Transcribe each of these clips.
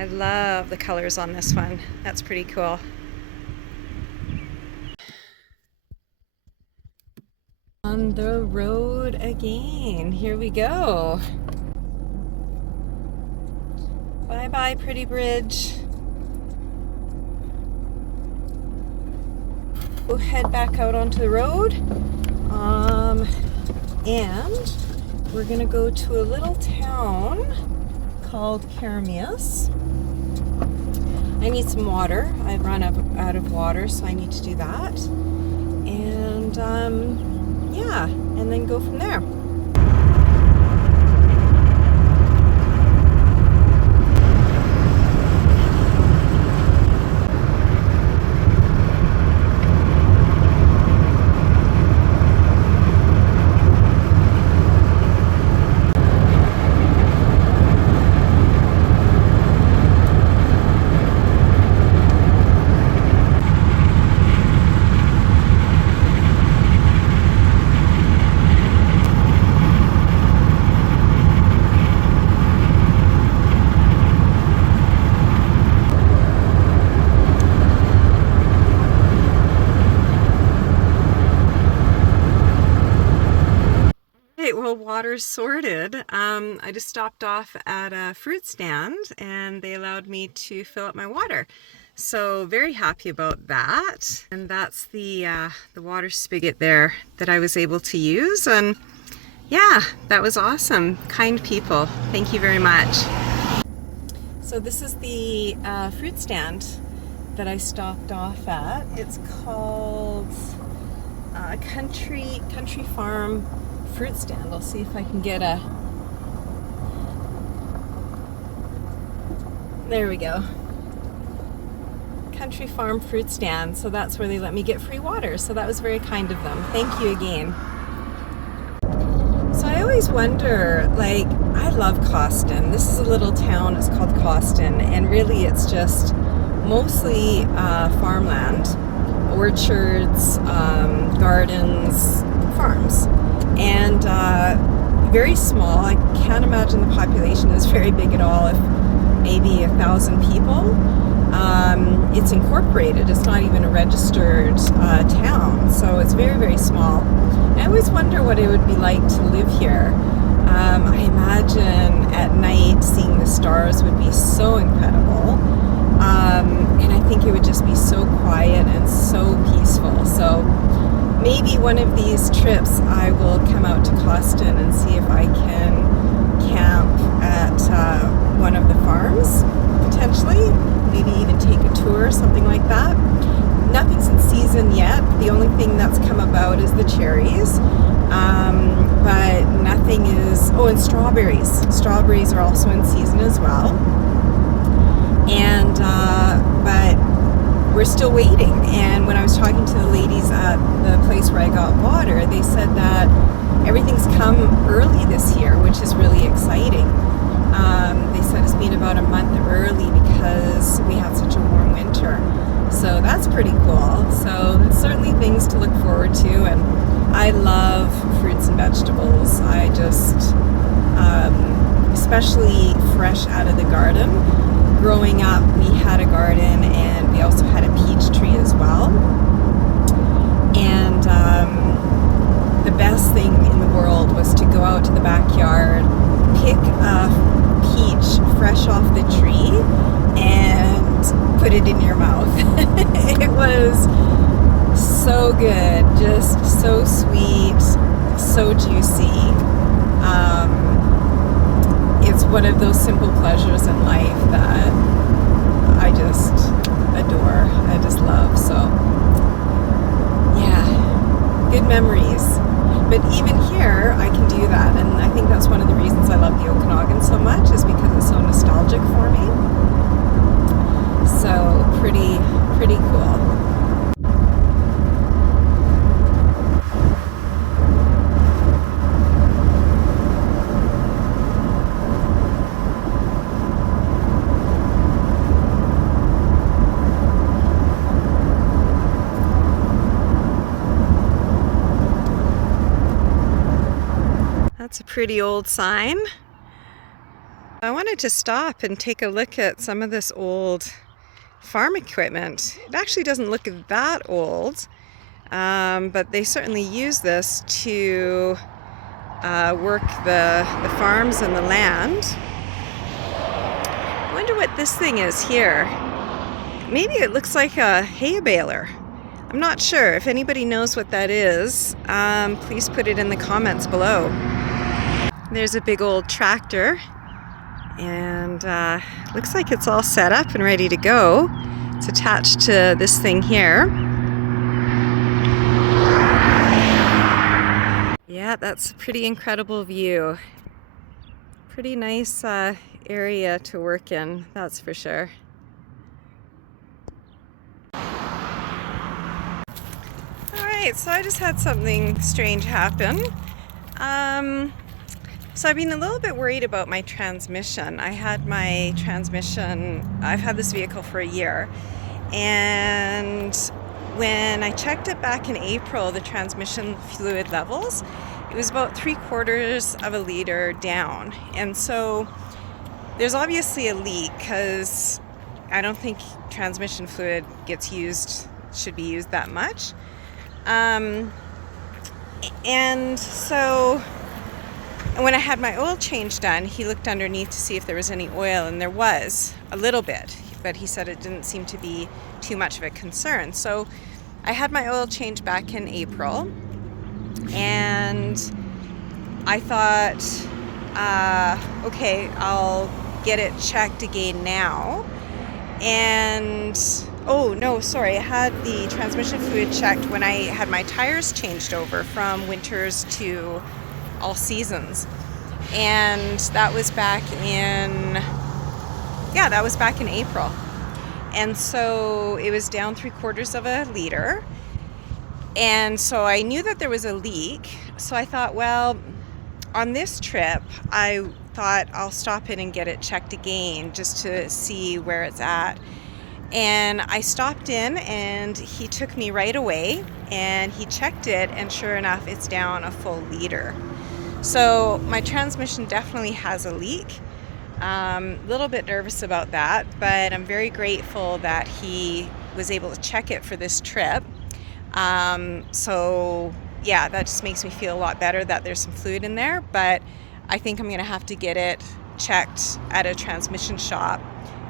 I love the colors on this one. That's pretty cool. On the road again. Here we go. Bye-bye, pretty bridge. We'll head back out onto the road. And we're gonna go to a little town called Keremeous. I need some water. I've run out of water, so I need to do that. And yeah, and then go from there. Well, water's sorted. I just stopped off at a fruit stand and they allowed me to fill up my water. So very happy about that. And that's the water spigot there that I was able to use. And yeah, that was awesome. Kind people. Thank you very much. So this is the fruit stand that I stopped off at. It's called Country Farm Fruit Stand. I'll see if I can get a... There we go. Country Farm Fruit Stand. So that's where they let me get free water. So that was very kind of them. Thank you again. So I always wonder, like, I love Coston. This is a little town, it's called Coston, and really it's just mostly farmland, orchards, gardens, farms. And very small. I can't imagine the population is very big at all, if maybe 1,000 people. It's incorporated. It's not even a registered town, so it's very, very small. I always wonder what it would be like to live here. I imagine at night seeing the stars would be so incredible. And I think it would just be so quiet and so peaceful. So maybe one of these trips I will come out to Coston and see if I can camp at one of the farms, potentially. Maybe even take a tour, something like that. Nothing's in season yet. The only thing that's come about is the cherries. But nothing is... Oh, and strawberries. Strawberries are also in season as well. And, but we're still waiting. And when I was talking to the ladies at the place where I got water, they said that everything's come early this year, which is really exciting. They said it's been about a month early because we had such a warm winter. So that's pretty cool. So there's certainly things to look forward to, and I love fruits and vegetables. I just, especially fresh out of the garden. Growing up, we had a garden and we also had a peach tree as well. And the best thing in the world was to go out to the backyard, pick a peach fresh off the tree, and put it in your mouth. It was so good, just so sweet, so juicy. It's one of those simple pleasures in life that I just adore, I just love. So yeah, good memories. But even here, I can do that, and I think that's one of the reasons I love the Okanagan so much, is because it's so nostalgic for me. So pretty cool. That's a pretty old sign. I wanted to stop and take a look at some of this old farm equipment. It actually doesn't look that old, but they certainly use this to work the farms and the land. I wonder what this thing is here. Maybe it looks like a hay baler. I'm not sure. If anybody knows what that is, please put it in the comments below. There's a big old tractor, and looks like it's all set up and ready to go. It's attached to this thing here. Yeah, that's a pretty incredible view. Pretty nice area to work in, that's for sure. Alright, so I just had something strange happen. So I've been a little bit worried about my transmission. I had my transmission, I've had this vehicle for a year, and when I checked it back in April, the transmission fluid levels, it was about 3/4 of a liter down. And so there's obviously a leak, because I don't think transmission fluid should be used that much. And so when I had my oil change done, he looked underneath to see if there was any oil, and there was a little bit, but he said it didn't seem to be too much of a concern. So I had my oil change back in April, and I thought, okay, I'll get it checked again now. And oh no, sorry, I had the transmission fluid checked when I had my tires changed over from winters to all seasons, and that was back in April. And so it was down 3/4 of a liter, and so I knew that there was a leak. So I thought, well, on this trip I thought I'll stop in and get it checked again just to see where it's at. And I stopped in, and he took me right away and he checked it, and sure enough, it's down a full liter. So my transmission definitely has a leak. A little bit nervous about that, but I'm very grateful that he was able to check it for this trip. So yeah, that just makes me feel a lot better that there's some fluid in there, but I think I'm gonna have to get it checked at a transmission shop,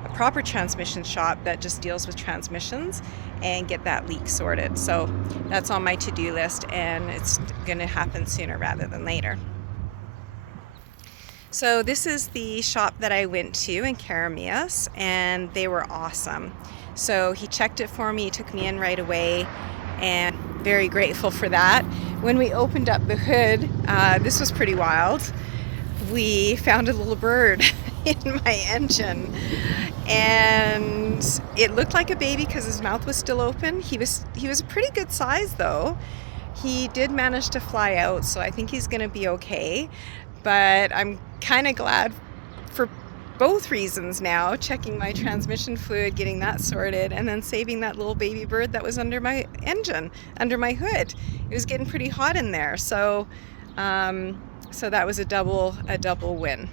a proper transmission shop that just deals with transmissions, and get that leak sorted. So that's on my to-do list, and it's gonna happen sooner rather than later. So this is the shop that I went to in Keremeous, and they were awesome. So he checked it for me, he took me in right away, and very grateful for that. When we opened up the hood, this was pretty wild. We found a little bird in my engine, and it looked like a baby because his mouth was still open. He was a pretty good size though. He did manage to fly out, so I think he's gonna be okay. But I'm kind of glad for both reasons now, checking my transmission fluid, getting that sorted, and then saving that little baby bird that was under my engine, under my hood. It was getting pretty hot in there, so so that was a double win.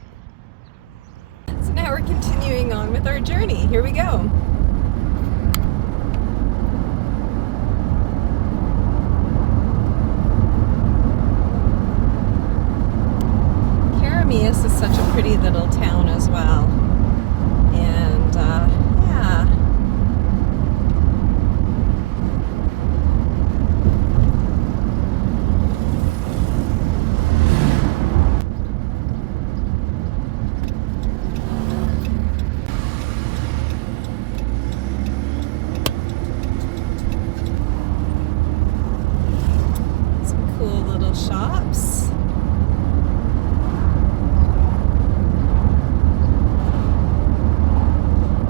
So now we're continuing on with our journey. Here we go. Keremeous is such a pretty little town as well, and yeah. Some cool little shops.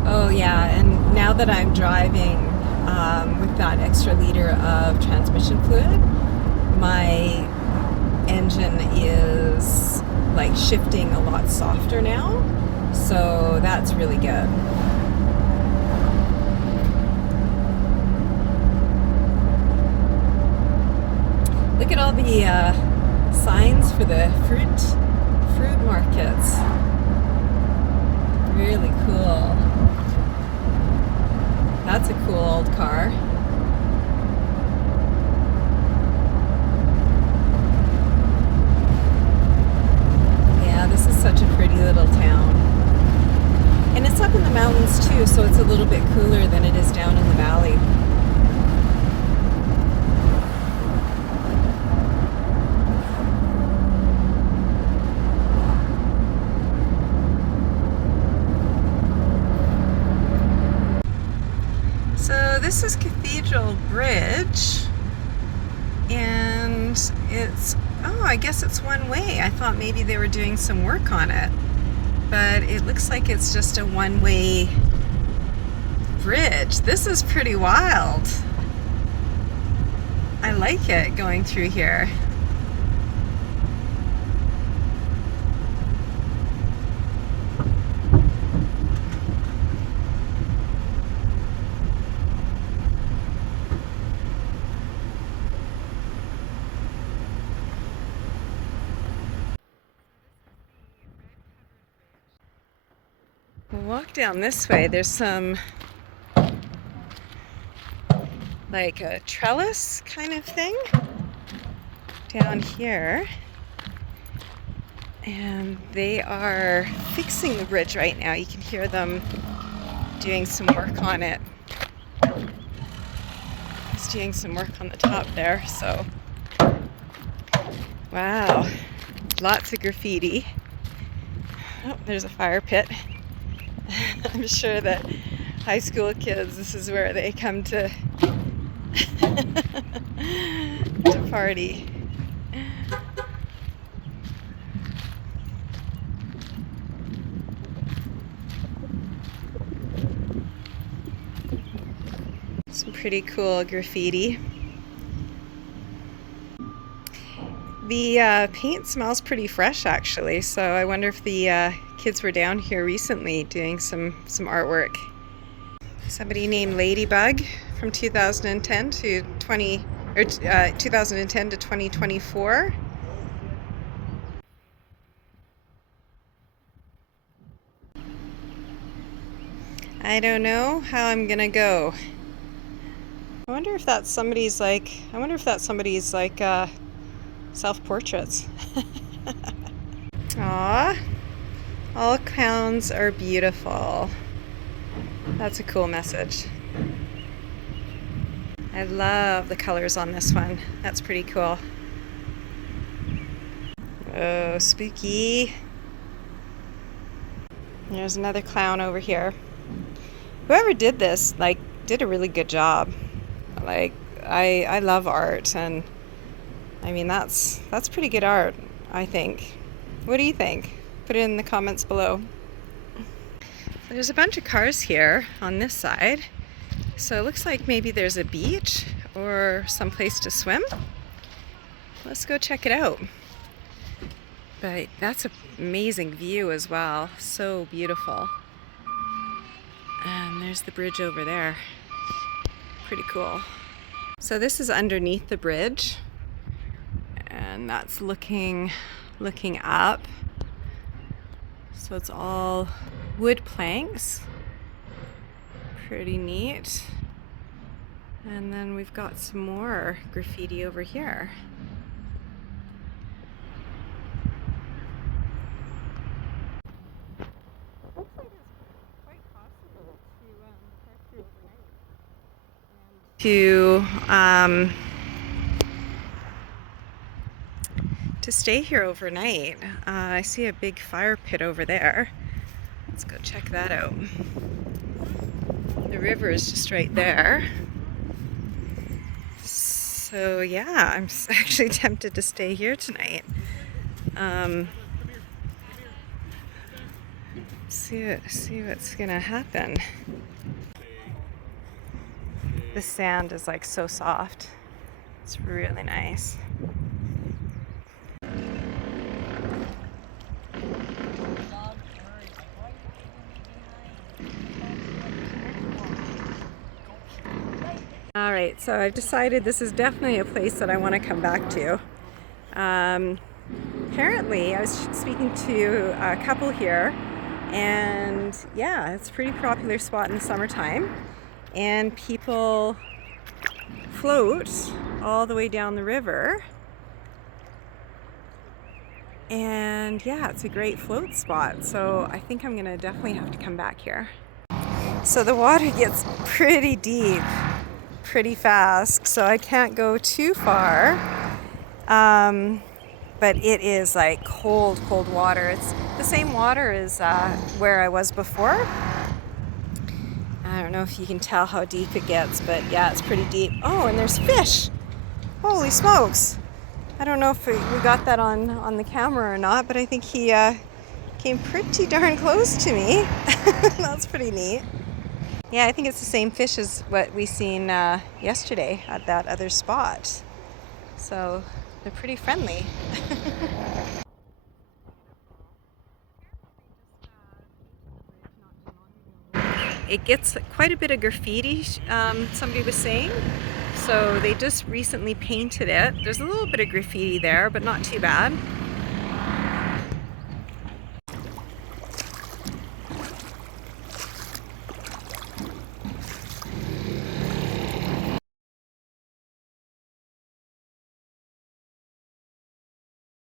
Oh yeah, and now that I'm driving with that extra liter of transmission fluid, my engine is like shifting a lot softer now, so that's really good. Look at all the signs for the fruit markets. Really cool. That's a cool old car. Yeah, this is such a pretty little town. And it's up in the mountains too, so it's a little bit cooler than it is down in the valley. So this is Cathedral Bridge, and it's, oh, I guess it's one way. I thought maybe they were doing some work on it, but it looks like it's just a one-way bridge. This is pretty wild. I like it going through here. We'll walk down this way. There's some like a trellis kind of thing down here, and they are fixing the bridge right now. You can hear them doing some work on it. He's doing some work on the top there, so wow, lots of graffiti. Oh, there's a fire pit. I'm sure that high school kids, this is where they come to to party. Some pretty cool graffiti. The paint smells pretty fresh actually, so I wonder if the kids were down here recently doing some artwork. Somebody named Ladybug from 2010 to 2010 to 2024. I don't know how I'm gonna go. I wonder if that's somebody's like self-portraits. Aw, all clowns are beautiful. That's a cool message. I love the colors on this one. That's pretty cool. Oh, spooky. There's another clown over here. Whoever did this, like, did a really good job. Like, I love art, and I mean, that's pretty good art, I think. What do you think? Put it in the comments below. There's a bunch of cars here on this side, so it looks like maybe there's a beach or some place to swim. Let's go check it out. But that's an amazing view as well. So beautiful. And there's the bridge over there. Pretty cool. So this is underneath the bridge, and that's looking up. So it's all wood planks. Pretty neat. And then we've got some more graffiti over here. Looks like it's quite possible to stay here overnight. I see a big fire pit over there. Let's go check that out. The river is just right there. So yeah, I'm actually tempted to stay here tonight. See what's gonna happen. The sand is like so soft. It's really nice. All right, so I've decided this is definitely a place that I want to come back to. Apparently, I was speaking to a couple here And yeah, it's a pretty popular spot in the summertime, and people float all the way down the river. And yeah, it's a great float spot, so I think I'm gonna definitely have to come back here. So the water gets pretty deep pretty fast, so I can't go too far, but it is like cold water. It's the same water as where I was before. I don't know if you can tell how deep it gets, but yeah, it's pretty deep. Oh, and there's fish. Holy smokes. I don't know if we got that on the camera or not, but I think he came pretty darn close to me. That's pretty neat. Yeah, I think it's the same fish as what we seen yesterday at that other spot. So they're pretty friendly. It gets quite a bit of graffiti, somebody was saying. So they just recently painted it. There's a little bit of graffiti there, but not too bad.